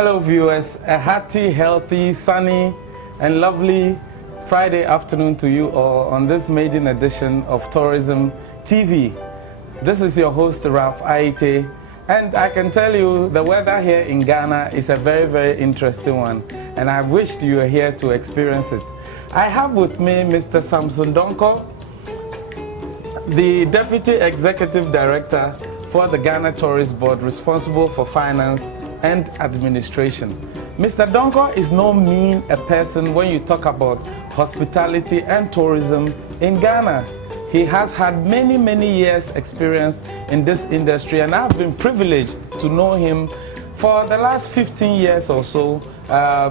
Hello viewers, a hearty, healthy, sunny and lovely Friday afternoon to you all on this maiden edition of Tourism TV. This is your host Ralph Aite, and I can tell you the weather here in Ghana is a very, very interesting one, and I wished you were here to experience it. I have with me Mr. Samson Donko, the Deputy Executive Director for the Ghana Tourist Board, responsible for finance and administration. Mr. Donko is no mean a person when you talk about hospitality and tourism in Ghana. He has had many, many years experience in this industry, and I've been privileged to know him for the last 15 years or so,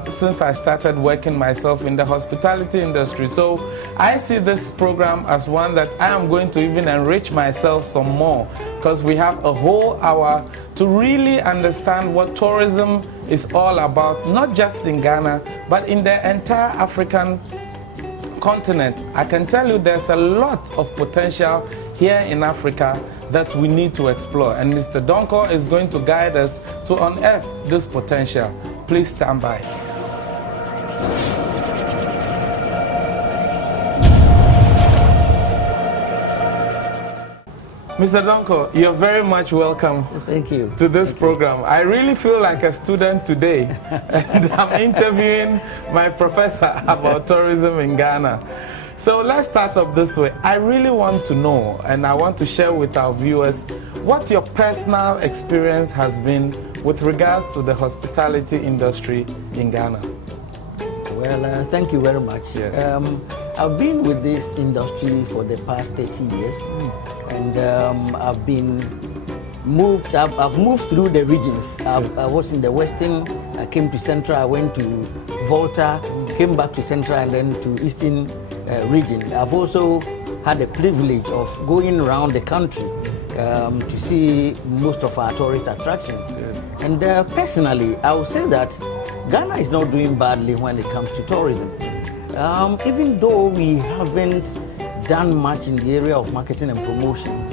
since I started working myself in the hospitality industry. So I see this program as one that I am going to even enrich myself some more, because we have a whole hour to really understand what tourism is all about, not just in Ghana, but in the entire African continent. I can tell you there's a lot of potential here in Africa that we need to explore, and Mr. Donko is going to guide us to unearth this potential. Please stand by. Mr. Donko, you're very much welcome. Thank you. To this program. I really feel like a student today, and I'm interviewing my professor about tourism in Ghana. So let's start off this way. I really want to know, and I want to share with our viewers, what your personal experience has been with regards to the hospitality industry in Ghana. Well, thank you very much. Yes. I've been with this industry for the past 30 years, and I've moved through the regions. I was in the Western, I came to Central, I went to Volta, came back to Central, and then to Eastern region. I've also had the privilege of going around the country to see most of our tourist attractions. And personally, I would say that Ghana is not doing badly when it comes to tourism. Even though we haven't done much in the area of marketing and promotion,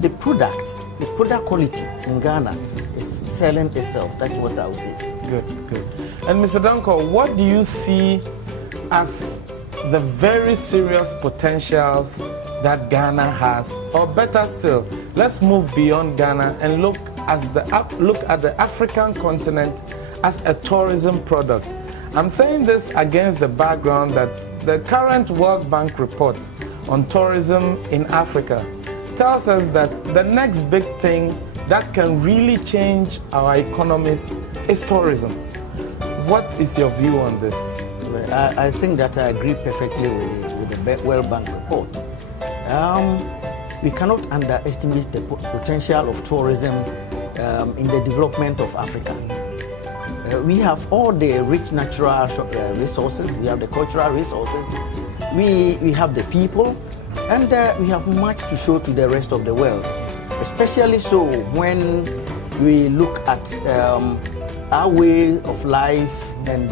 the product quality in Ghana is selling itself. That's what I would say. Good, good. And Mr. Donko, what do you see as the very serious potentials that Ghana has? Or better still, let's move beyond Ghana and look at the African continent as a tourism product. I'm saying this against the background that the current World Bank report on tourism in Africa tells us that the next big thing that can really change our economies is tourism. What is your view on this? I think that I agree perfectly with the World Bank report. We cannot underestimate the potential of tourism in the development of Africa. We have all the rich natural resources, we have the cultural resources, we have the people, and we have much to show to the rest of the world. Especially so when we look at our way of life and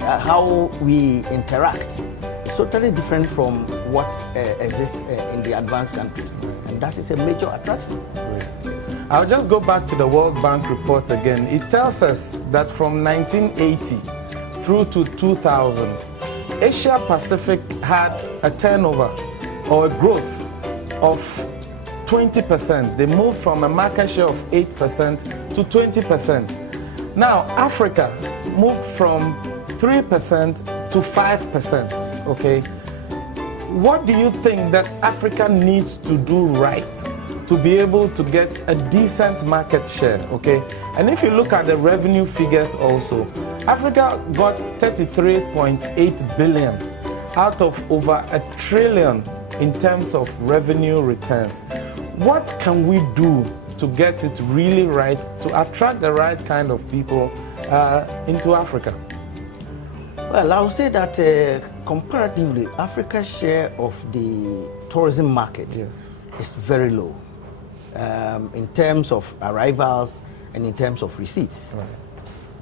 how we interact. It's totally different from what exists in the advanced countries, and that is a major attraction. I'll just go back to the World Bank report again. It tells us that from 1980 through to 2000, Asia Pacific had a turnover or a growth of 20%. They moved from a market share of 8% to 20%. Now, Africa moved from 3% to 5%, okay? What do you think that Africa needs to do right to be able to get a decent market share, okay? And if you look at the revenue figures also, Africa got 33.8 billion out of over $1 trillion in terms of revenue returns. What can we do to get it really right, to attract the right kind of people into Africa? Well, I would say that comparatively, Africa's share of the tourism market is very low in terms of arrivals and in terms of receipts. Right.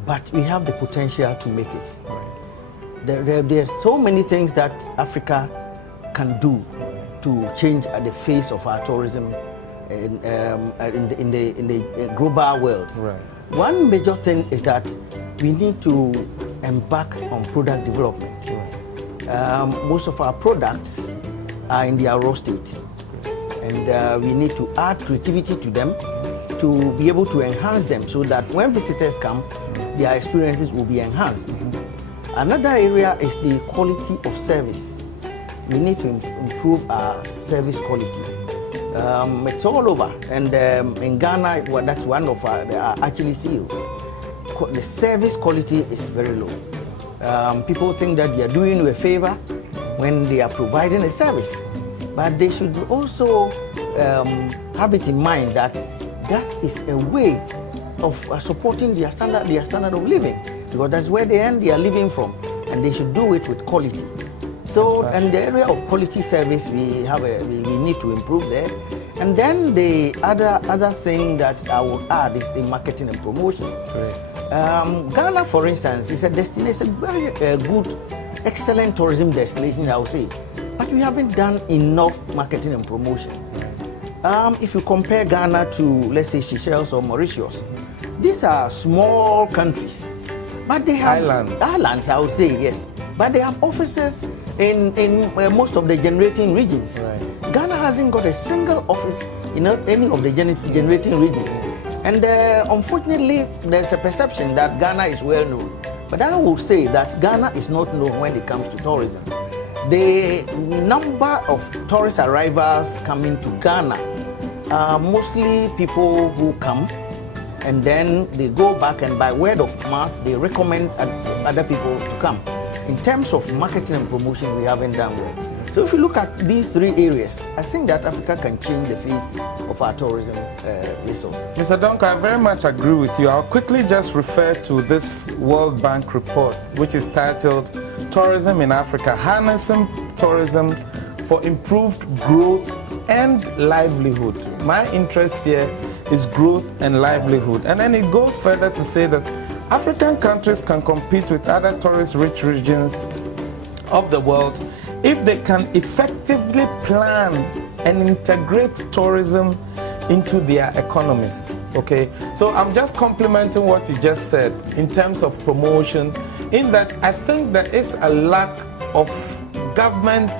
But we have the potential to make it. Right. There are so many things that Africa can do to change the face of our tourism in the global world. Right. One major thing is that we need to embark on product development. Most of our products are in their raw state, and we need to add creativity to them to be able to enhance them so that when visitors come, their experiences will be enhanced. Another area is the quality of service. We need to improve our service quality. It's all over, and in Ghana, well, that's one of our actually seals. The service quality is very low. People think that they are doing you a favor when they are providing a service, but they should also have it in mind that that is a way of supporting their standard of living, because that's where they earn their living from, and they should do it with quality. So, in the area of quality service, we need to improve there. And then the other thing that I would add is the marketing and promotion. Correct. Ghana, for instance, is a destination, very good, excellent tourism destination, I would say. But we haven't done enough marketing and promotion. If you compare Ghana to, let's say, Seychelles or Mauritius, these are small countries, but they have islands, I would say, yes. But they have offices in most of the generating regions. Right. Ghana hasn't got a single office in any of the generating regions. And unfortunately, there's a perception that Ghana is well known. But I would say that Ghana is not known when it comes to tourism. The number of tourist arrivals coming to Ghana are mostly people who come and then they go back, and by word of mouth, they recommend other people to come. In terms of marketing and promotion, we haven't done well. So if you look at these three areas, I think that Africa can change the face of our tourism resources. Mr. Donko, I very much agree with you. I'll quickly just refer to this World Bank report, which is titled Tourism in Africa, Harnessing Tourism for Improved Growth and Livelihood. My interest here is growth and livelihood. And then it goes further to say that African countries can compete with other tourist-rich regions of the world if they can effectively plan and integrate tourism into their economies. Okay, so I'm just complimenting what you just said in terms of promotion, in that I think there is a lack of government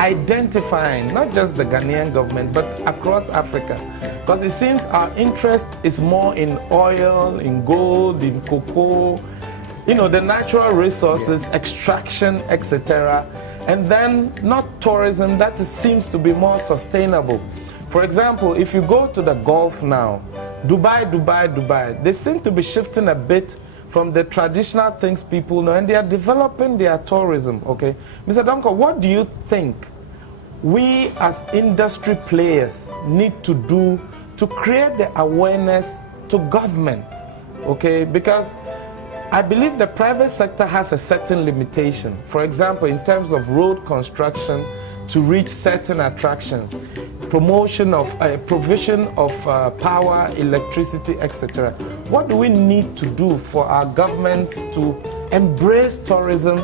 identifying, not just the Ghanaian government, but across Africa. Because it seems our interest is more in oil, in gold, in cocoa, you know, the natural resources, extraction, etc. And then not tourism that seems to be more sustainable. For example, if you go to the Gulf now, Dubai, they seem to be shifting a bit from the traditional things people know, and they are developing their tourism, okay? Mr. Donko, what do you think we as industry players need to do to create the awareness to government, okay? Because I believe the private sector has a certain limitation. For example, in terms of road construction to reach certain attractions, provision of power, electricity, etc. What do we need to do for our governments to embrace tourism,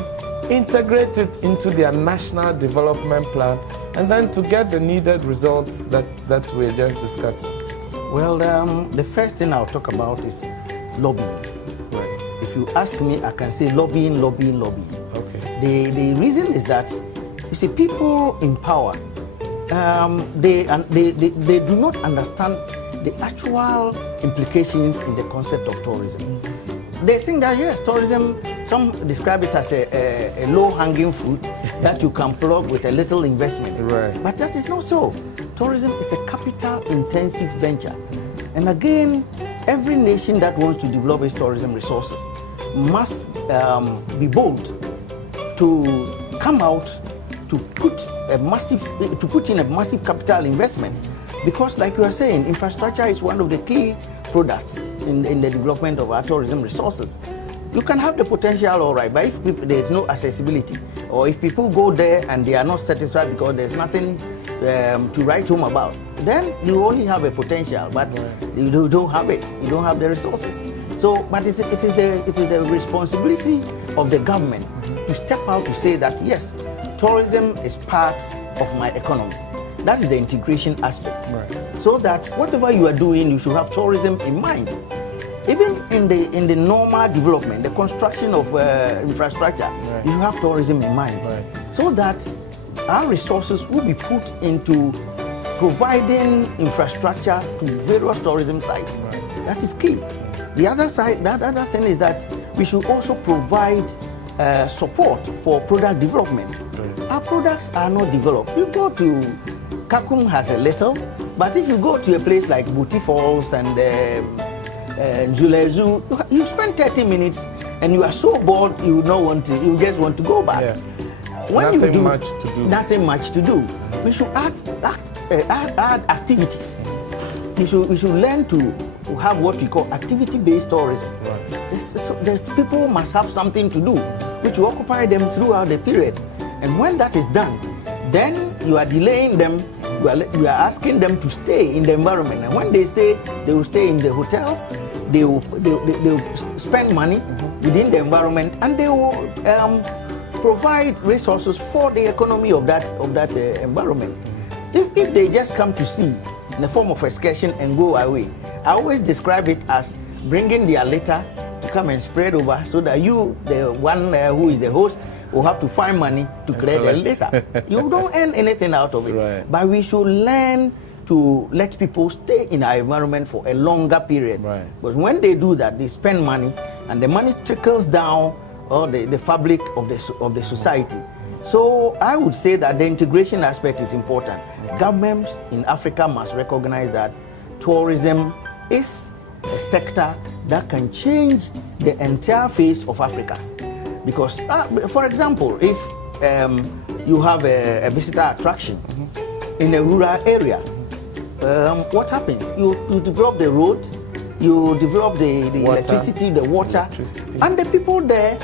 integrate it into their national development plan, and then to get the needed results that we're just discussing? Well, the first thing I'll talk about is lobbying. Right. If you ask me, I can say lobbying. Okay. The reason is that, you see, people in power, they do not understand the actual implications in the concept of tourism. They think that, yes, tourism, some describe it as a low-hanging fruit that you can plug with a little investment. Right. But that is not so. Tourism is a capital-intensive venture. And again, every nation that wants to develop its tourism resources must be bold to come out to put in a massive capital investment, because, like you are saying, infrastructure is one of the key products in the development of our tourism resources. You can have the potential, all right, but if there is no accessibility, or if people go there and they are not satisfied because there's nothing to write home about, then you only have a potential, but you don't have it. You don't have the resources. So, but it is the responsibility of the government to step out to say that, yes, tourism is part of my economy. That is the integration aspect. Right. So that whatever you are doing, you should have tourism in mind. Even in the normal development, the construction of infrastructure, right. you have tourism in mind, right. so that our resources will be put into providing infrastructure to various tourism sites. Right. That is key. The other side, that other thing is that we should also provide support for product development. Right. Our products are not developed. You go to Kkum has a little, but if you go to a place like Booty Falls and Zulezu, you spend 30 minutes and you are so bored you don't want to. You just want to go back. Yeah. When Nothing much to do. Nothing much to do. We should add activities. We should learn to have what we call activity-based tourism. Right. The people must have something to do, which will occupy them throughout the period. And when that is done, then you are delaying them. You are asking them to stay in the environment. And when they stay, they will stay in the hotels. They will spend money within the environment, and they will provide resources for the economy of that environment. If they just come to see in the form of excursion and go away, I always describe it as bringing their litter to come and spread over, so that you, the one who is the host, will have to find money to create the litter. You don't earn anything out of it. Right. But we should learn to let people stay in our environment for a longer period. Right. Because when they do that, they spend money, and the money trickles down the fabric of the society. So I would say that the integration aspect is important. Governments in Africa must recognize that tourism is a sector that can change the entire face of Africa. Because, for example, if you have a visitor attraction in a rural area, what happens? You develop the road, you develop the electricity, the water, and the people there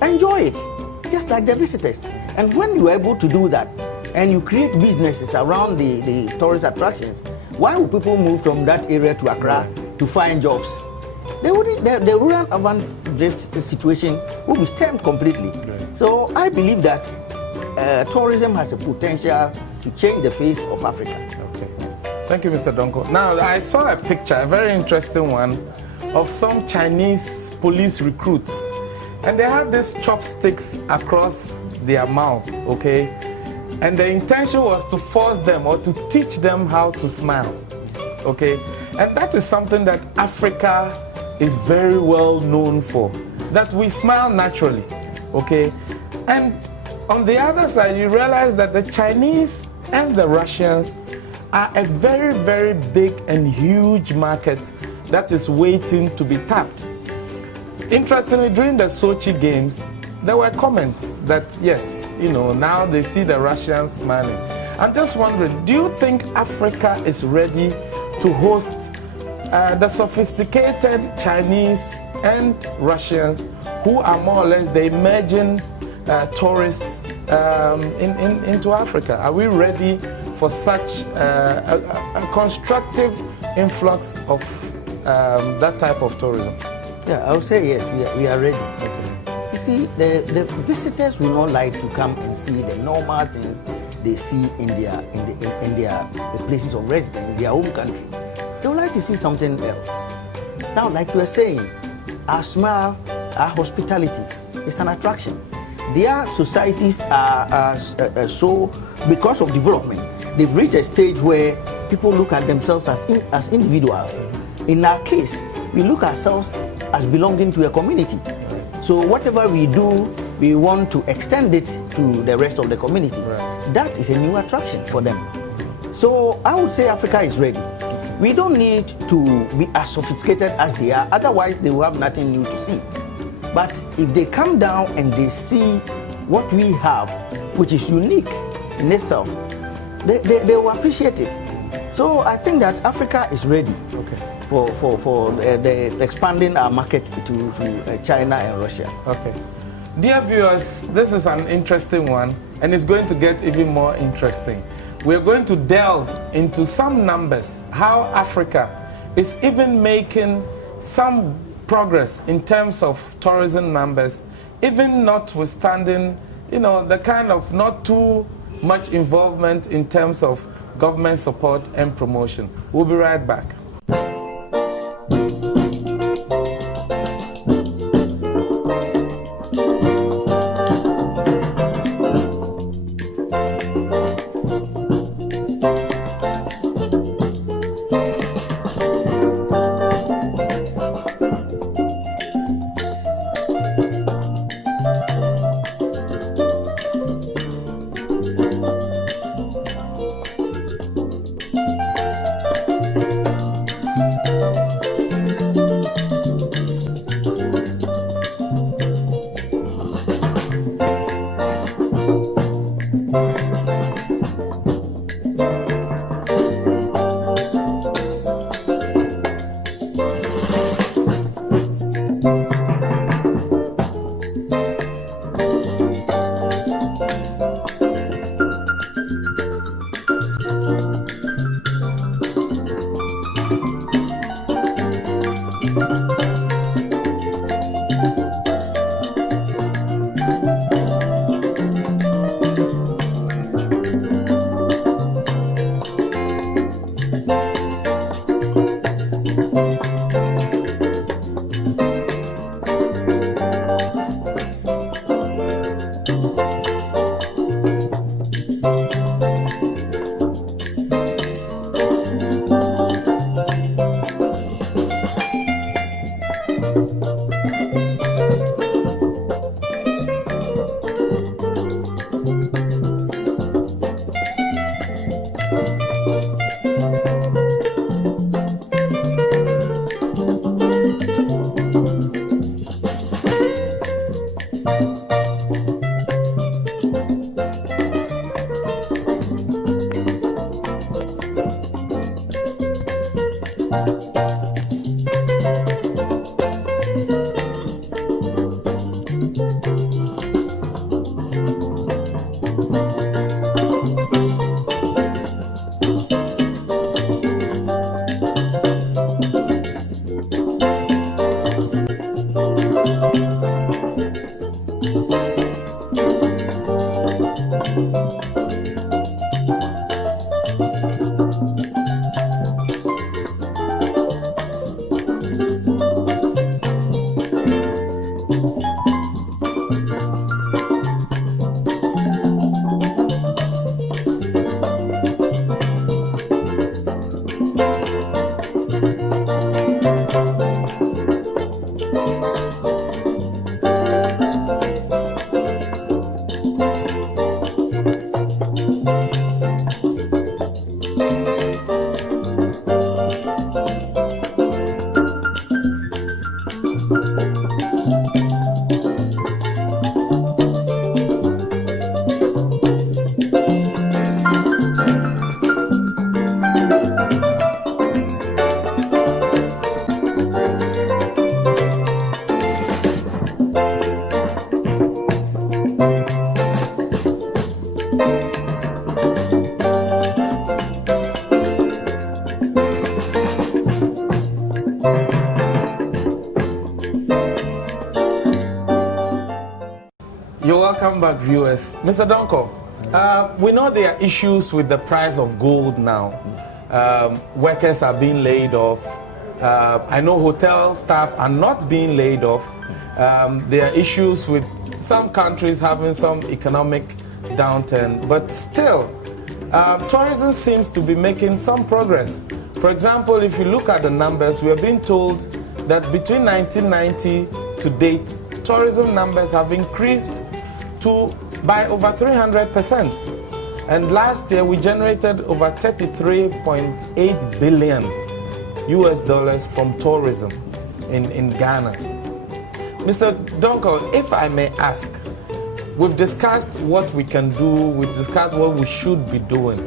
enjoy it, just like the visitors. And when you are able to do that, and you create businesses around the tourist attractions, why would people move from that area to Accra to find jobs? They wouldn't. The rural-urban drift situation will be stemmed completely. Right. So I believe that tourism has a potential to change the face of Africa. Okay. Thank you, Mr. Donko. Now, I saw a picture, a very interesting one, of some Chinese police recruits. And they had these chopsticks across their mouth, okay? And the intention was to force them or to teach them how to smile, okay? And that is something that Africa is very well known for, that we smile naturally, okay? And on the other side, you realize that the Chinese and the Russians are a very, very big and huge market that is waiting to be tapped. Interestingly, during the Sochi Games, there were comments that, yes, now they see the Russians smiling. I'm just wondering, do you think Africa is ready to host the sophisticated Chinese and Russians who are more or less the emerging tourists into Africa? Are we ready for such a constructive influx of that type of tourism? Yeah, I would say yes, we are ready. Okay. You see, the visitors will not like to come and see the normal things they see in their places of residence, in their home country. They would like to see something else. Now, like you were saying, our smile, our hospitality is an attraction. Their societies are so, because of development, they've reached a stage where people look at themselves as individuals. In our case, we look at ourselves as belonging to a community. So whatever we do, we want to extend it to the rest of the community. Right. That is a new attraction for them. So I would say Africa is ready. Okay. We don't need to be as sophisticated as they are, otherwise they will have nothing new to see. But if they come down and they see what we have, which is unique in itself, they will appreciate it. So I think that Africa is ready. Okay. For the expanding our market to China and Russia. Okay. Dear viewers, this is an interesting one, and it's going to get even more interesting. We're going to delve into some numbers, how Africa is even making some progress in terms of tourism numbers, even notwithstanding, the kind of not too much involvement in terms of government support and promotion. We'll be right back. You're welcome back, viewers. Mr. Donko, we know there are issues with the price of gold now. Workers are being laid off. I know hotel staff are not being laid off. There are issues with some countries having some economic downturn, but still, tourism seems to be making some progress. For example, if you look at the numbers, we are being told that between 1990 to date, tourism numbers have increased by over 300%. And last year we generated over 33.8 billion US dollars from tourism in Ghana. Mr. Donko, if I may ask, we've discussed what we can do, we've discussed what we should be doing.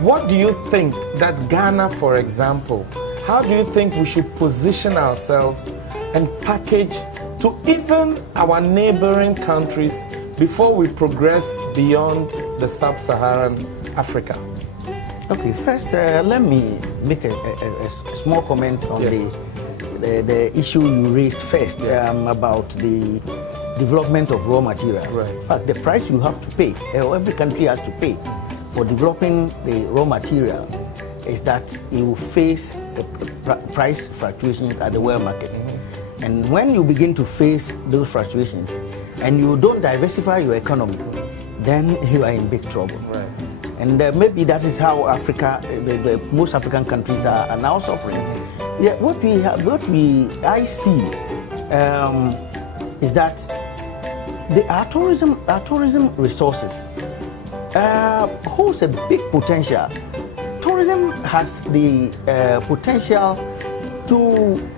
What do you think that Ghana, for example, how do you think we should position ourselves and package to even our neighboring countries before we progress beyond the sub-Saharan Africa? Okay, first let me make a small comment on the issue you raised first about the development of raw materials. Right. In fact, the price you have to pay, every country has to pay for developing the raw material is that you face price fluctuations at the world market. Mm-hmm. And when you begin to face those fluctuations and you don't diversify your economy, then you are in big trouble. Right. And maybe that is how Africa, most African countries are now suffering. Yeah, what I see is that our tourism resources holds a big potential. Tourism has the potential to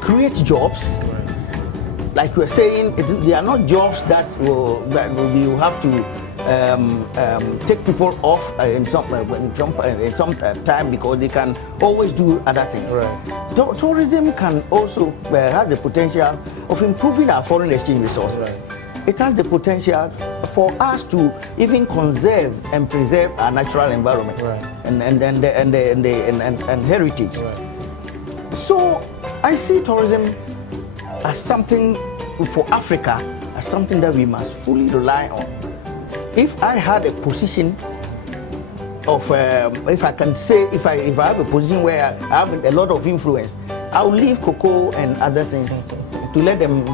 create jobs. Like we're saying, they are not jobs that you have to take people off in some time because they can always do other things. Right. Tourism can also have the potential of improving our foreign exchange resources. Right. It has the potential for us to even conserve and preserve our natural environment, right, and heritage. Right. So I see tourism as something for Africa, as something that we must fully rely on. If I had a position of, if I can say, if I have a position where I have a lot of influence, I will leave cocoa and other things to let them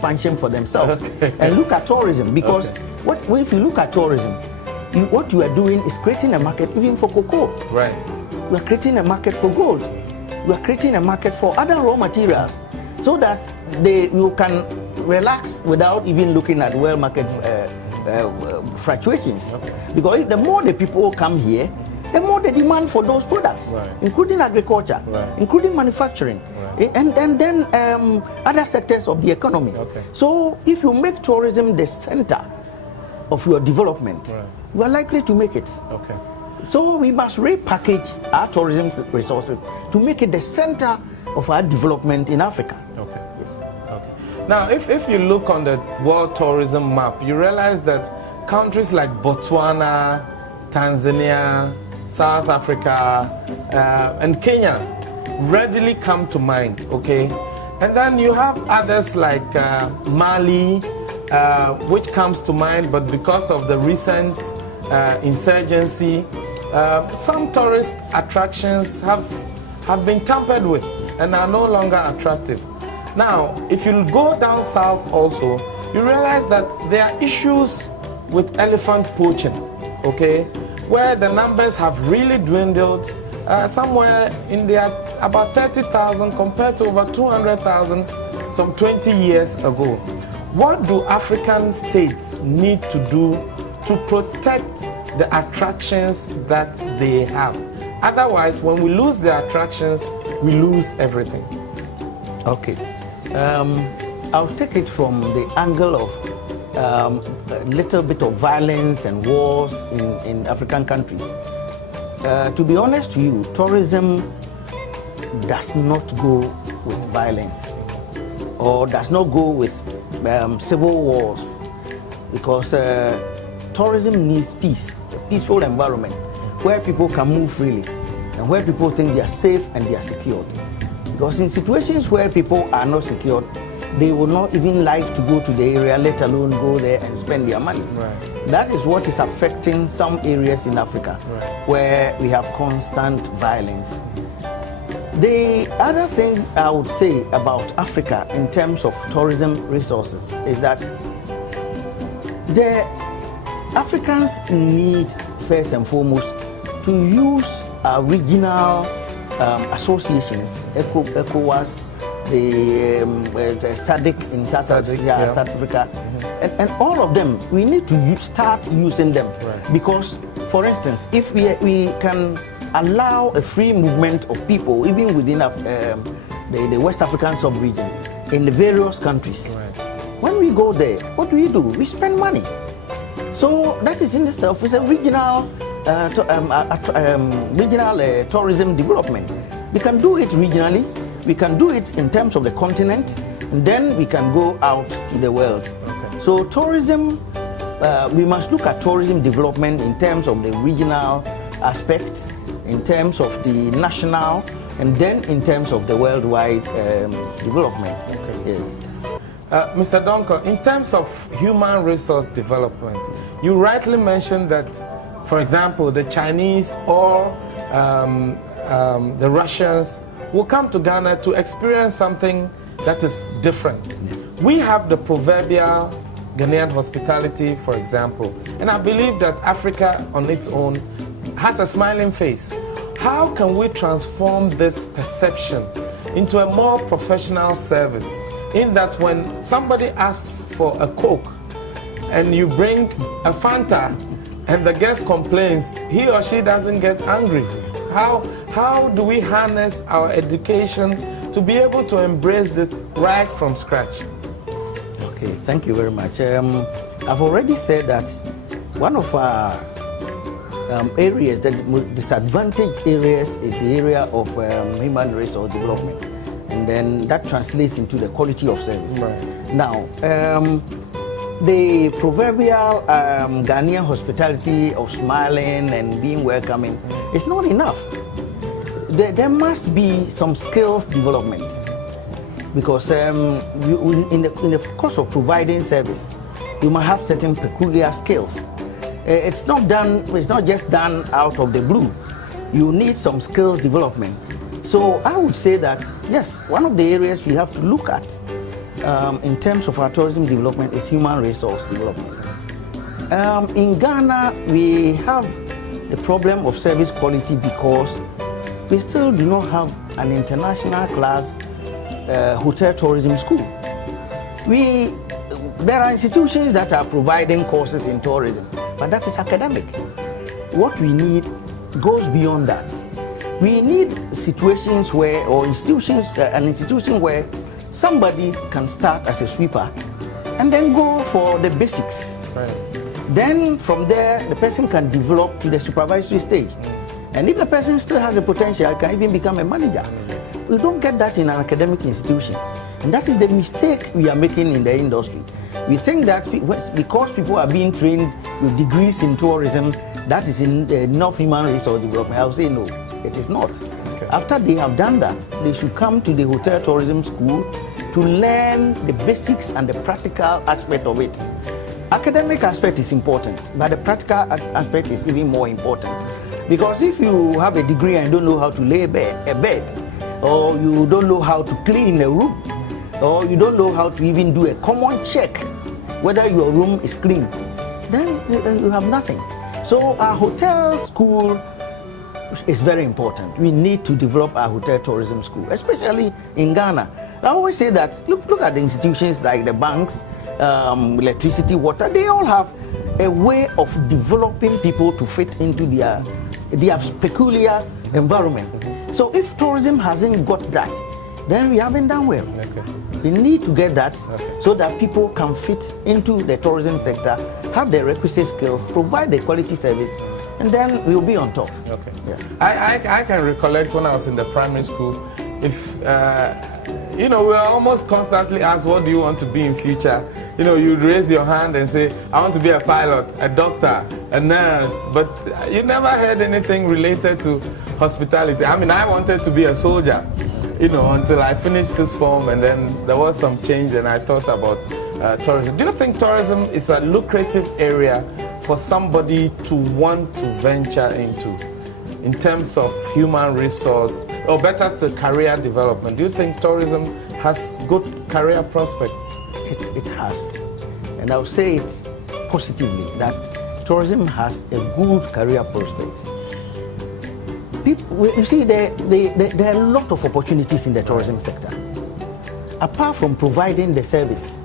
function for themselves, and look at tourism, because if you look at tourism, what you are doing is creating a market even for cocoa. Right. We are creating a market for gold. We are creating a market for other raw materials, so that you can relax without even looking at world market fluctuations. Because the more the people come here, the more the demand for those products, right, including agriculture, right, including manufacturing, right, and then other sectors of the economy. So if you make tourism the center of your development, right, you are likely to make it. So we must repackage our tourism resources to make it the center of our development in Africa. Yes. Now, if you look on the world tourism map, you realize that countries like Botswana, Tanzania, South Africa, and Kenya readily come to mind, And then you have others like Mali, which comes to mind, but because of the recent insurgency, some tourist attractions have been tampered with and are no longer attractive. Now, if you go down south also, you realize that there are issues with elephant poaching, where the numbers have really dwindled, somewhere in there about 30,000 compared to over 200,000 some 20 years ago. What do African states need to do to protect the attractions that they have? Otherwise, when we lose the attractions, we lose everything. I'll take it from the angle of a little bit of violence and wars in African countries. To be honest to you, tourism does not go with violence or does not go with civil wars, because tourism needs peace, a peaceful environment where people can move freely and where people think they are safe and they are secured. Because in situations where people are not secured, they will not even like to go to the area, let alone go there and spend their money. Right. That is what is affecting some areas in Africa, right, where we have constant violence. The other thing I would say about Africa in terms of tourism resources is that the Africans need, first and foremost, to use our regional associations, ECOWAS, the SADC in South Africa, and all of them. We need to start using them, right, because, for instance, if we can allow a free movement of people, even within the West African sub-region, in the various countries, right, when we go there, what do? We spend money. So that is in itself is a regional tourism development. We can do it regionally, we can do it in terms of the continent, and then we can go out to the world. So tourism, we must look at tourism development in terms of the regional aspect, in terms of the national, and then in terms of the worldwide development. Yes. Mr. Donko, in terms of human resource development, you rightly mentioned that, for example, the Chinese or the Russians will come to Ghana to experience something that is different. We have the proverbial Ghanaian hospitality, for example, and I believe that Africa on its own has a smiling face. How can we transform this perception into a more professional service, in that when somebody asks for a Coke and you bring a Fanta and the guest complains, he or she doesn't get angry? How do we harness our education to be able to embrace this right from scratch? Okay, thank you very much. I've already said that one of our areas, that disadvantaged areas, is the area of human resource development, and then that translates into the quality of service. Right. Now, the proverbial Ghanaian hospitality of smiling and being welcoming is not enough. There must be some skills development, because in the course of providing service, you might have certain peculiar skills. It's not just done out of the blue. You need some skills development. So I would say that, yes, one of the areas we have to look at in terms of our tourism development is human resource development. In Ghana, we have the problem of service quality because we still do not have an international class hotel tourism school. There are institutions that are providing courses in tourism, but that is academic. What we need goes beyond that. We need situations where, or institutions, an institution where somebody can start as a sweeper and then go for the basics. Right. Then from there, the person can develop to the supervisory stage. And if the person still has the potential, can even become a manager. We don't get that in an academic institution. And that is the mistake we are making in the industry. We think that because people are being trained with degrees in tourism, that is enough human resource development. I would say no, it is not. Okay. After they have done that, they should come to the hotel tourism school to learn the basics and the practical aspect of it. Academic aspect is important, but the practical aspect is even more important. Because if you have a degree and don't know how to lay a bed, or you don't know how to clean a room, or you don't know how to even do a common check whether your room is clean, then you have nothing. So our hotel school is very important. We need to develop our hotel tourism school, especially in Ghana. I always say that, look at the institutions like the banks, electricity, water, they all have a way of developing people to fit into their peculiar environment. So if tourism hasn't got that, then we haven't done well. Okay. We need to get that so that people can fit into the tourism sector, have the requisite skills, provide the quality service, and then we'll be on top. Okay. Yeah. I can recollect when I was in the primary school, if we were almost constantly asked, what do you want to be in future? You'd raise your hand and say, I want to be a pilot, a doctor, a nurse, but you never heard anything related to hospitality. I mean, I wanted to be a soldier, until I finished sixth form, and then there was some change and I thought about tourism. Do you think tourism is a lucrative area for somebody to want to venture into in terms of human resource, or better still, career development? Do you think tourism has good career prospects? It has, and I would say it positively, that tourism has a good career prospect. You see, there are a lot of opportunities in the tourism sector. Apart from providing the service,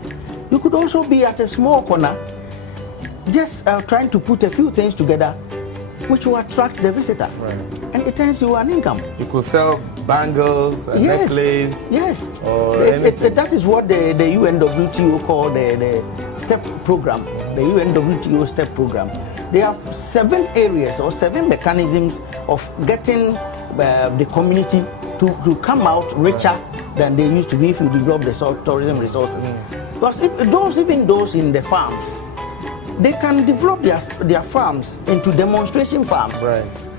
you could also be at a small corner, just trying to put a few things together, which will attract the visitor, and it earns you an income. You could sell bangles, a necklace. Yes, or that is what the UNWTO call the STEP program, the UNWTO STEP program. They have 7 areas or 7 mechanisms of getting the community to come out richer than they used to be if you develop the tourism resources. Because even those in the farms, they can develop their farms into demonstration farms,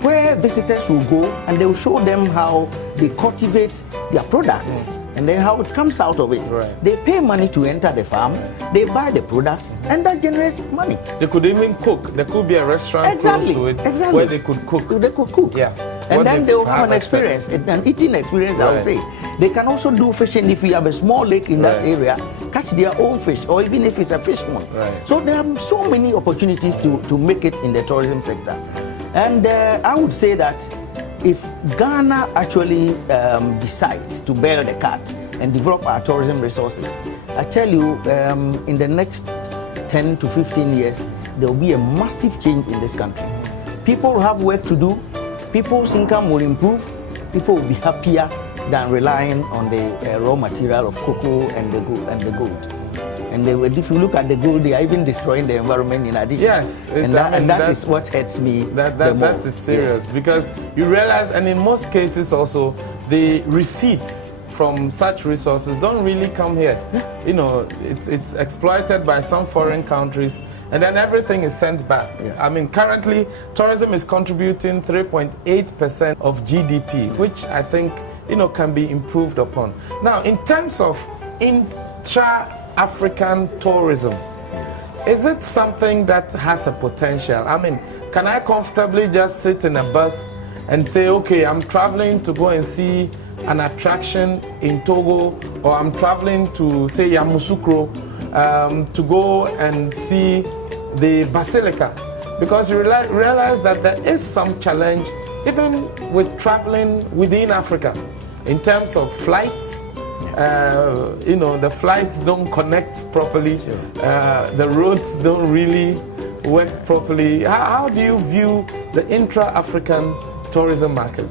where visitors will go and they will show them how they cultivate their products. And then how it comes out of it. They pay money to enter the farm, they buy the products, and that generates money. They could even cook. There could be a restaurant close to it where they could cook. They could cook. Yeah. And then they will have an experience, an eating experience, I would say. They can also do fishing. If you have a small lake in that area, catch their own fish, or even if it's a fish pond. So there are so many opportunities to make it in the tourism sector. And I would say that if Ghana actually decides to bail the cat and develop our tourism resources, I tell you, in the next 10 to 15 years, there will be a massive change in this country. People will have work to do, people's income will improve, people will be happier than relying on the raw material of cocoa and the gold. And if you look at the gold, they are even destroying the environment in addition. Yes, and that is what hurts me. That is serious, yes. Because you realize, and in most cases also, the receipts from such resources don't really come here. Yeah. You know, it's exploited by some foreign countries, and then everything is sent back. Yeah. I mean, currently, tourism is contributing 3.8% of GDP, which I think, you know, can be improved upon. Now, in terms of intra-African tourism, is it something that has a potential? I mean, can I comfortably just sit in a bus and say, okay, I'm traveling to go and see an attraction in Togo, or I'm traveling to, say, Yamoussoukro, to go and see the Basilica? Because you realize that there is some challenge even with traveling within Africa in terms of flights. You know, the flights don't connect properly. Sure. The roads don't really work properly. How do you view the intra-African tourism market?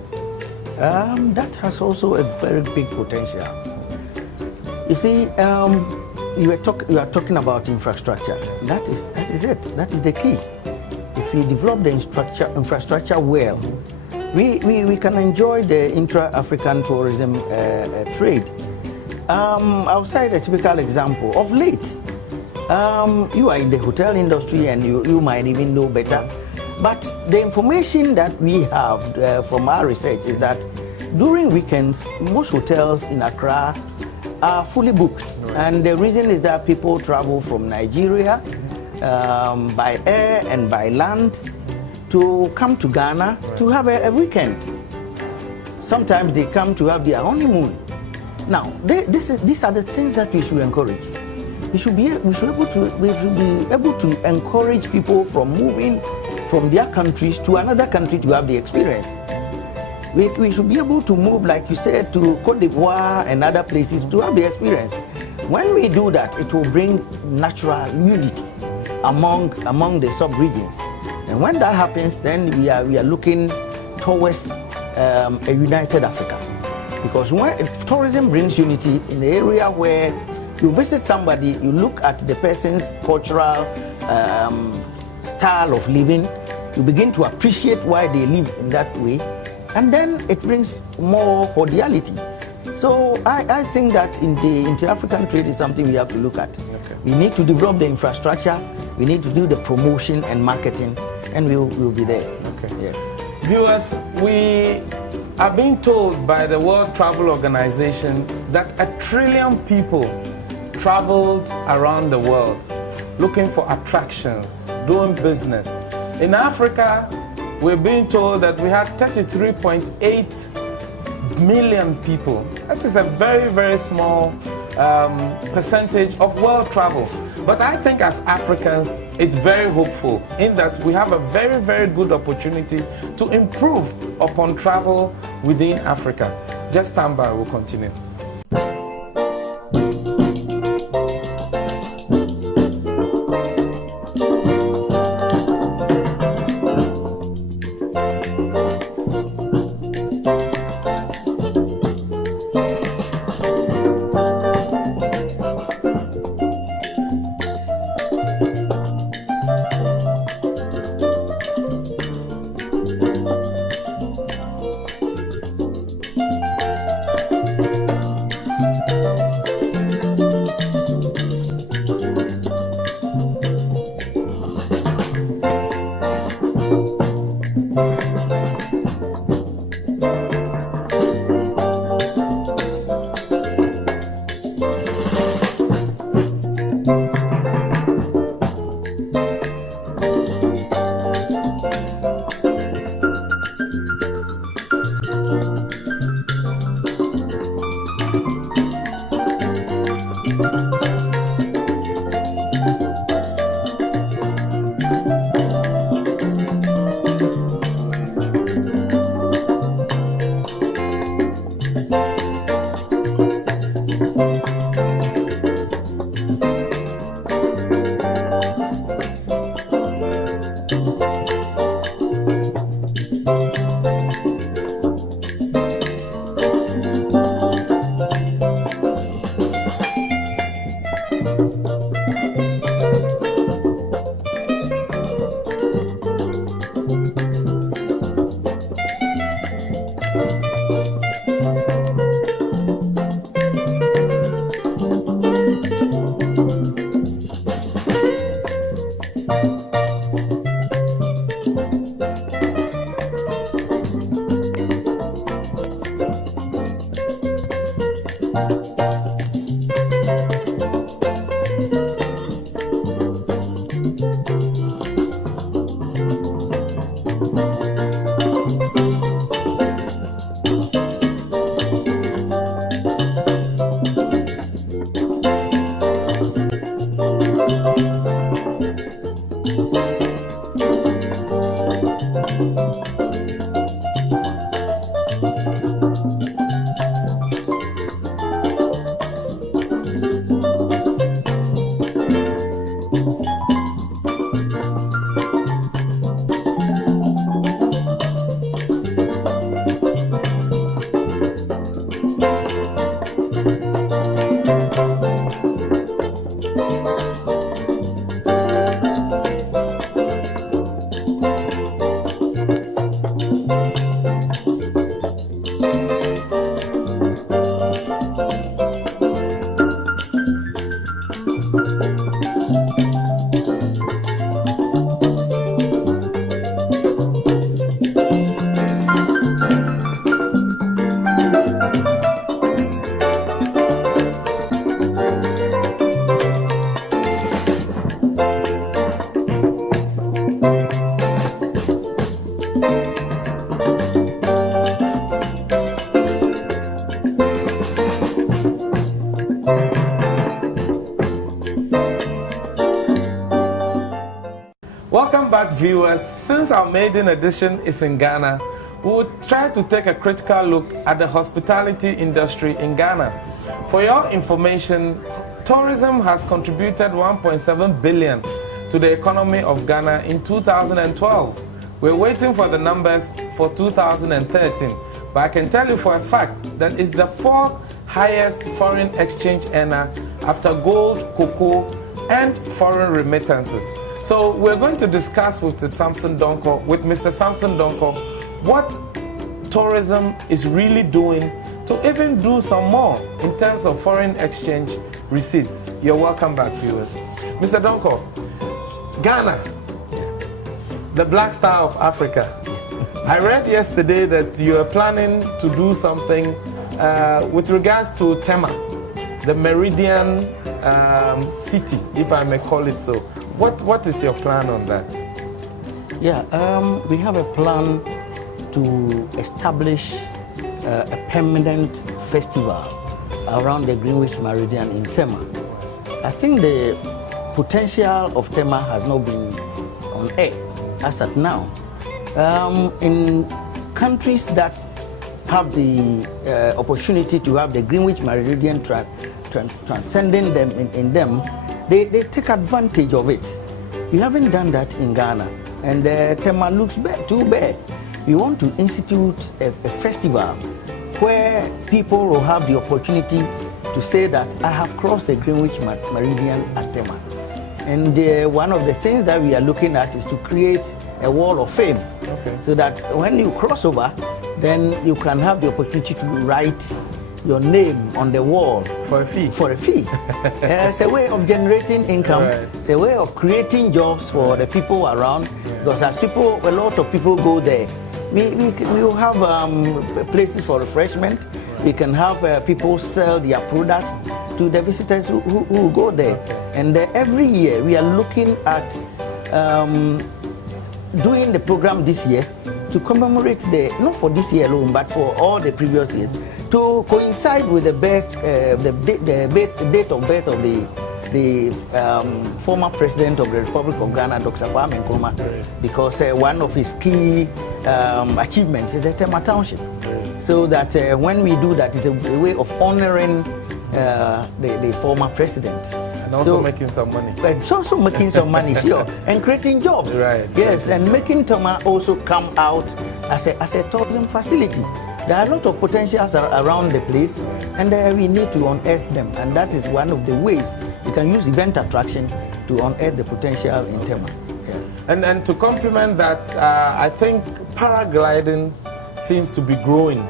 That has also a very big potential. You see, you are talking about infrastructure. That is it. That is the key. If we develop the infrastructure well, we can enjoy the intra-African tourism trade. I'll cite a typical example. Of late, you are in the hotel industry and you might even know better. But the information that we have from our research is that during weekends, most hotels in Accra are fully booked. Right. And the reason is that people travel from Nigeria by air and by land to come to Ghana, right, to have a weekend. Sometimes they come to have their honeymoon. Now, these are the things that we should encourage. We should be able to encourage people from moving from their countries to another country to have the experience. We should be able to move, like you said, to Cote d'Ivoire and other places to have the experience. When we do that, it will bring natural unity among the sub-regions. And when that happens, then we are looking towards a united Africa. Because when tourism brings unity in the area where you visit somebody, you look at the person's cultural style of living, you begin to appreciate why they live in that way, and then it brings more cordiality. So I think that in the inter-African trade is something we have to look at. Okay. We need to develop the infrastructure, we need to do the promotion and marketing, and we'll be there. Okay. Yeah. Viewers, we are being told by the World Travel Organization that 1 trillion people traveled around the world looking for attractions, doing business. In Africa, we're being told that we had 33.8 million people. That is a very, very small percentage of world travel. But I think as Africans, it's very hopeful in that we have a very, very good opportunity to improve upon travel within Africa. Just stand by, we'll continue. viewers, since our maiden edition is in Ghana, we will try to take a critical look at the hospitality industry in Ghana. For your information, tourism has contributed 1.7 billion to the economy of Ghana in 2012. We're waiting for the numbers for 2013, but I can tell you for a fact that it's the fourth highest foreign exchange earner after gold, cocoa, and foreign remittances. So we're going to discuss with Mr. Samson Donko what tourism is really doing to even do some more in terms of foreign exchange receipts. You're welcome back, viewers. Mr. Donko, Ghana, the Black Star of Africa. I read yesterday that you are planning to do something with regards to Tema, the Meridian city, if I may call it so. What is your plan on that? Yeah, we have a plan to establish a permanent festival around the Greenwich Meridian in Tema. I think the potential of Tema has not been on air as at now. In countries that have the opportunity to have the Greenwich Meridian transcending them in them, they take advantage of it. We haven't done that in Ghana, and Tema looks too bad. We want to institute a festival where people will have the opportunity to say that I have crossed the Greenwich Meridian at Tema. And one of the things that we are looking at is to create a wall of fame, so that when you cross over, then you can have the opportunity to write your name on the wall for a fee. It's a way of generating income. Right. It's a way of creating jobs for the people around. Yeah. Because as a lot of people go there, we will have places for refreshment. Right. We can have people sell their products to the visitors who go there. Okay. And every year we are looking at doing the program this year to commemorate not for this year alone, but for all the previous years, to coincide with the date of birth of the former president of the Republic of Ghana, Dr. Kwame Nkrumah, because one of his key achievements is the Tema Township. So that when we do that, it's a way of honoring the former president. And also making some money. But also making some money, sure, and creating jobs. Right. Yes, and making Tema also come out as a tourism facility. There are a lot of potentials around the place, and we need to unearth them. And that is one of the ways we can use event attraction to unearth the potential in Tema. Yeah. And to complement that, I think paragliding seems to be growing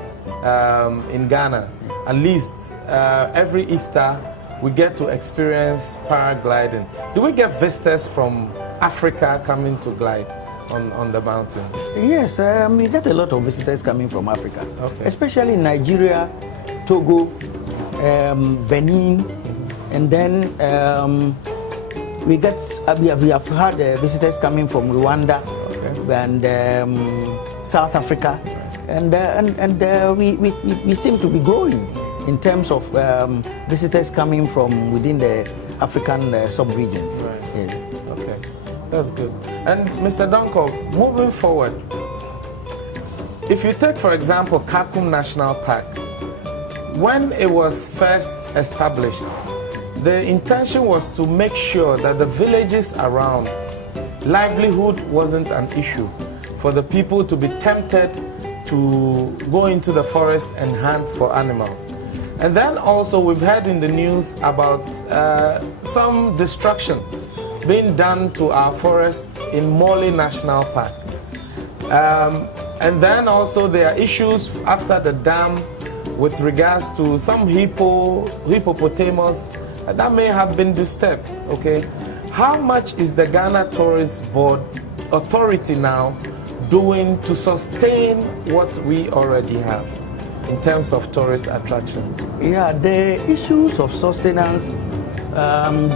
in Ghana. At least every Easter, we get to experience paragliding. Do we get visitors from Africa coming to glide on the mountains? Yes, we get a lot of visitors coming from Africa, especially Nigeria, Togo, Benin, and then we have had visitors coming from Rwanda and South Africa, and we seem to be growing in terms of visitors coming from within the African sub-region. Right. Yes. Okay, that's good. And Mr. Donko, moving forward, if you take, for example, Kkum National Park, when it was first established, the intention was to make sure that the villages around, livelihood wasn't an issue for the people to be tempted to go into the forest and hunt for animals. And then also we've heard in the news about some destruction being done to our forest in Morley National Park. And then also there are issues after the dam with regards to some hippopotamus that may have been disturbed. Okay, how much is the Ghana Tourist Board Authority now doing to sustain what we already have in terms of tourist attractions? Yeah, the issues of sustenance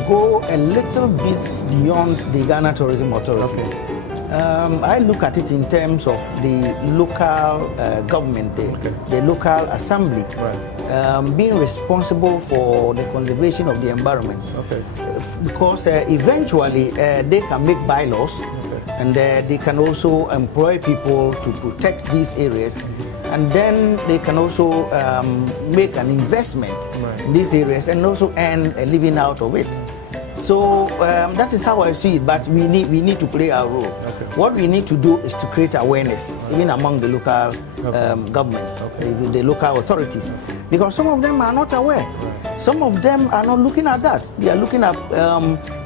go a little bit beyond the Ghana Tourism Authority. Okay. I look at it in terms of the local government, the local assembly, being responsible for the conservation of the environment. Okay. Because eventually they can make bylaws and they can also employ people to protect these areas, and then they can also make an investment in these areas and also earn a living out of it. So that is how I see it, but we need to play our role. Okay. What we need to do is to create awareness, even among the local government, the local authorities, because some of them are not aware. Some of them are not looking at that. They are looking at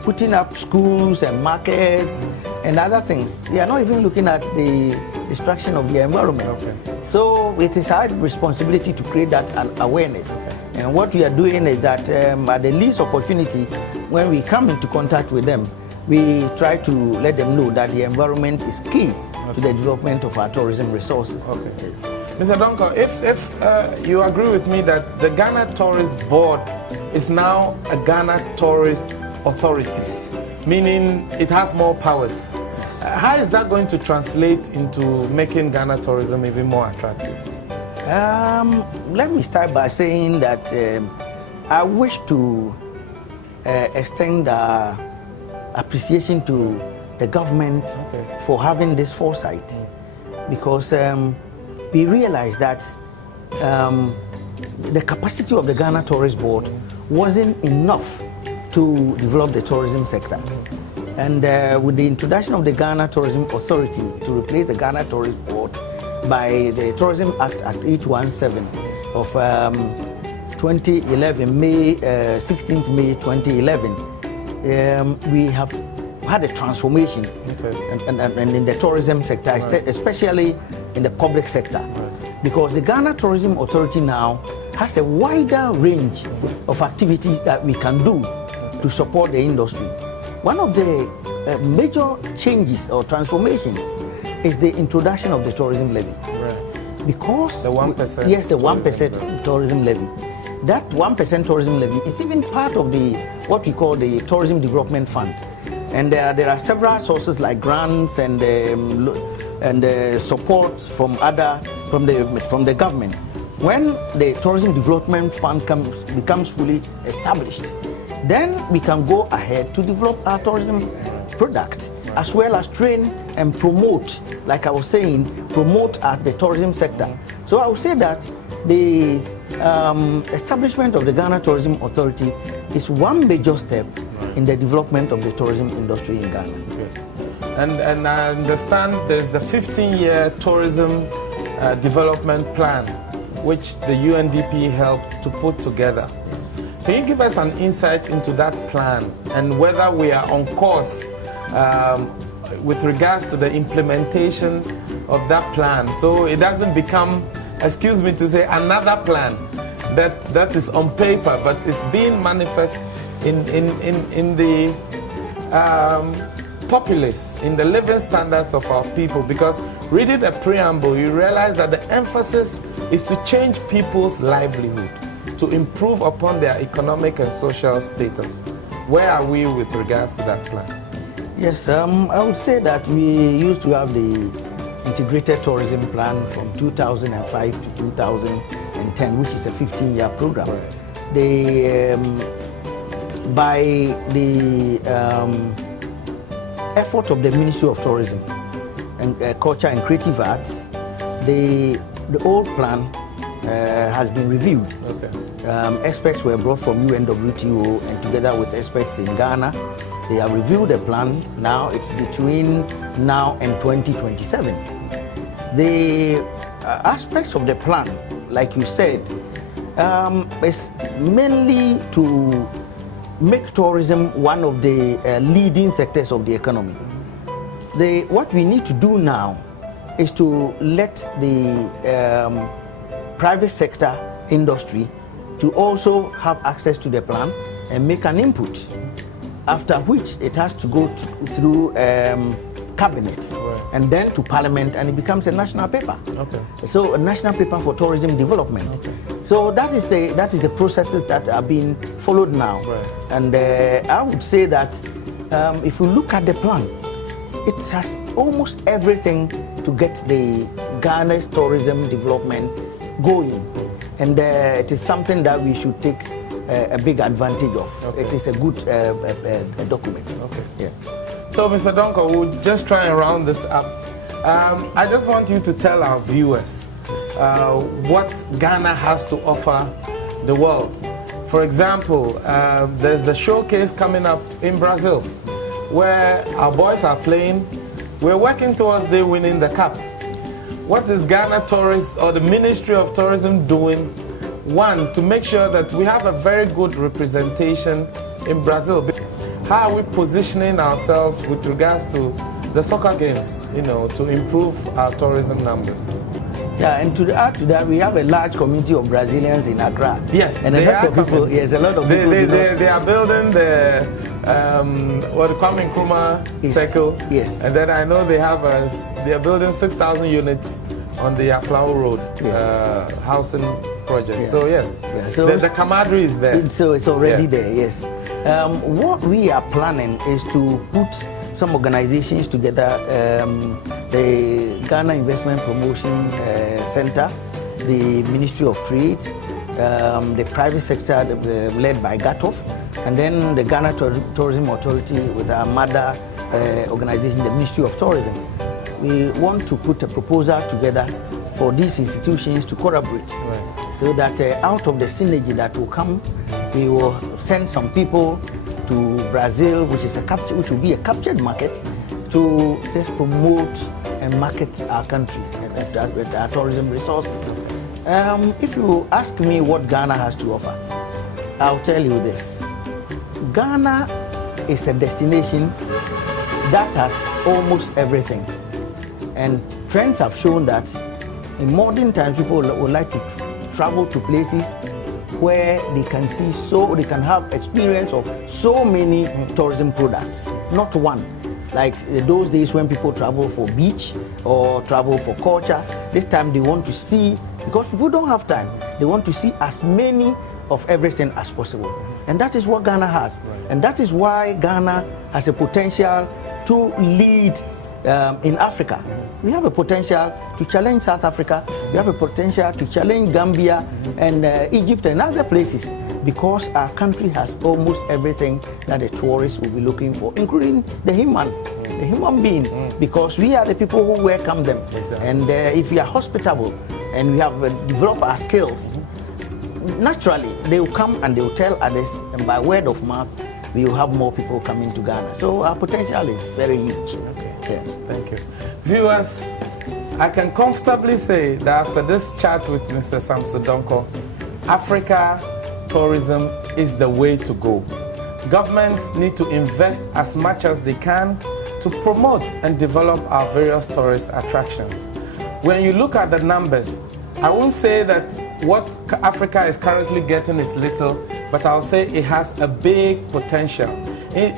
putting up schools and markets and other things. They are not even looking at the destruction of the environment. So it is our responsibility to create that awareness. And what we are doing is that at the least opportunity, when we come into contact with them, we try to let them know that the environment is key to the development of our tourism resources. Yes. Mr. Donko, if you agree with me that the Ghana Tourist Board is now a Ghana Tourist Authority, meaning it has more powers, how is that going to translate into making Ghana tourism even more attractive? Let me start by saying that I wish to extend appreciation to the government for having this foresight, because we realize that the capacity of the Ghana Tourist Board wasn't enough to develop the tourism sector. And with the introduction of the Ghana Tourism Authority to replace the Ghana Tourist Board by the Tourism Act 817 of 2011, May 16th May 2011, we have had a transformation and in the tourism sector, especially in the public sector, because the Ghana Tourism Authority now has a wider range of activities that we can do to support the industry. One of the major changes or transformations is the introduction of the tourism levy. Because the 1%. Yes, the 1% tourism levy. That 1% tourism levy is even part of the what we call the Tourism Development Fund. And there are several sources like grants and support from the government. When the Tourism Development Fund becomes fully established, then we can go ahead to develop our tourism product, as well as train and promote, like I was saying, promote the tourism sector. So I would say that the establishment of the Ghana Tourism Authority is one major step in the development of the tourism industry in Ghana. And I understand there's the 15-year tourism development plan, which the UNDP helped to put together. Can you give us an insight into that plan and whether we are on course with regards to the implementation of that plan, so it doesn't become, excuse me to say, another plan that is on paper but is being manifest in the populace, in the living standards of our people? Because reading the preamble, you realize that the emphasis is to change people's livelihood, to improve upon their economic and social status. Where are we with regards to that plan? Yes, I would say that we used to have the integrated tourism plan from 2005 to 2010, which is a 15-year program. By the effort of the Ministry of Tourism and Culture and Creative Arts, the old plan has been reviewed. Experts were brought from UNWTO, and together with experts in Ghana, they have reviewed the plan. Now it's between now and 2027. The aspects of the plan, like you said, is mainly to make tourism one of the leading sectors of the economy. What we need to do now is to let the private sector industry to also have access to the plan and make an input, after which it has to go through cabinet and then to parliament, and it becomes a national paper. So a national paper for tourism development. So that is the processes that are being followed now. And I would say that if we look at the plan, it has almost everything to get the Ghana's tourism development going, and it is something that we should take a big advantage of. It is a good document. So, Mr. Donko, we'll just try and round this up. I just want you to tell our viewers what Ghana has to offer the world. For example, there's the showcase coming up in Brazil, where our boys are playing. We're working towards they winning the cup. What is Ghana Tourist or the Ministry of Tourism doing? One, to make sure that we have a very good representation in Brazil. How are we positioning ourselves with regards to the soccer games, to improve our tourism numbers? Yeah, and to add to that, we have a large community of Brazilians in Accra. Yes, and a lot of people. Yes, a lot of people. They are building the Kkum circle. Yes, and then I know they are building 6,000 units on the Aflao Road housing project. Yeah. So yes, so the camaraderie is there. So it's already there. Yes. What we are planning is to put some organizations together, the Ghana Investment Promotion Center, the Ministry of Trade, the private sector led by GATOF, and then the Ghana Tourism Authority with our mother organization, the Ministry of Tourism. We want to put a proposal together for these institutions to collaborate, so that out of the synergy that will come, we will send some people to Brazil, which will be a captured market, to just promote and market our country with our tourism resources. If you ask me what Ghana has to offer, I'll tell you this. Ghana is a destination that has almost everything. And trends have shown that in modern times, people would like to travel to places where they can see, they can have experience of so many tourism products, not one. Like those days when people travel for beach or travel for culture, this time they want to see, because people don't have time, they want to see as many of everything as possible. And that is what Ghana has. And that is why Ghana has a potential to lead in Africa. We have a potential to challenge South Africa. We have a potential to challenge Gambia and Egypt and other places, because our country has almost everything that a tourist will be looking for, including the human being, because we are the people who welcome them. Exactly. And if we are hospitable and we have developed our skills, naturally they will come and they will tell others, and by word of mouth, we will have more people coming to Ghana. So our potential is very huge. Okay. Yes. Thank you. Viewers, I can comfortably say that after this chat with Mr. Samson Donko, Africa tourism is the way to go. Governments need to invest as much as they can to promote and develop our various tourist attractions. When you look at the numbers, I won't say that what Africa is currently getting is little, but I'll say it has a big potential,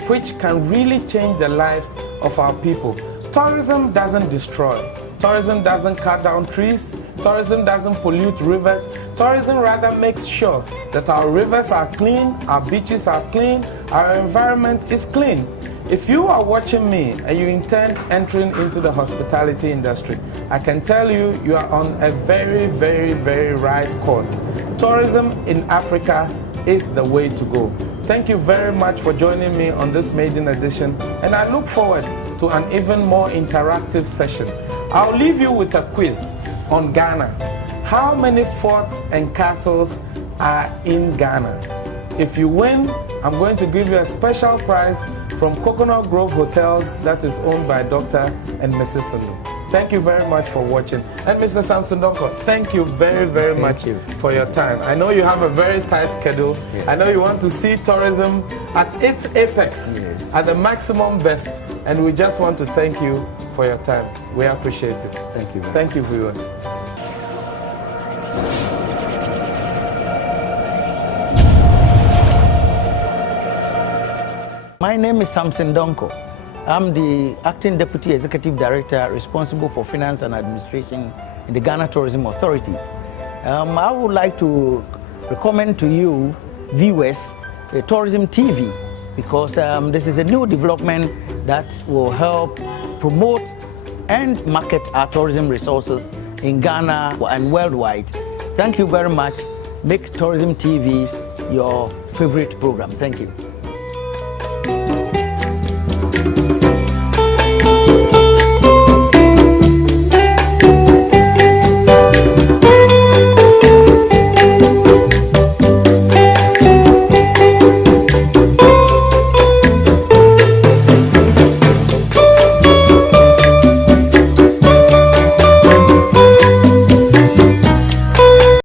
which can really change the lives of our people. Tourism doesn't destroy. Tourism doesn't cut down trees. Tourism doesn't pollute rivers. Tourism rather makes sure that our rivers are clean, our beaches are clean, our environment is clean. If you are watching me and you intend entering into the hospitality industry, I can tell you, you are on a very, very, very right course. Tourism in Africa is the way to go. Thank you very much for joining me on this maiden edition, and I look forward to an even more interactive session. I'll leave you with a quiz on Ghana. How many forts and castles are in Ghana? If you win, I'm going to give you a special prize from Coconut Grove Hotels that is owned by Dr. and Mrs. Sunu. Thank you very much for watching. And Mr. Samson Donko, thank you very, very much for your time. I know you have a very tight schedule. I know you want to see tourism at its apex, at the maximum best. And we just want to thank you for your time. We appreciate it. Thank you. Thank you, viewers. My name is Samson Donko. I'm the Acting Deputy Executive Director responsible for finance and administration in the Ghana Tourism Authority. I would like to recommend to you, viewers, the Tourism TV, because this is a new development that will help promote and market our tourism resources in Ghana and worldwide. Thank you very much. Make Tourism TV your favorite program. Thank you.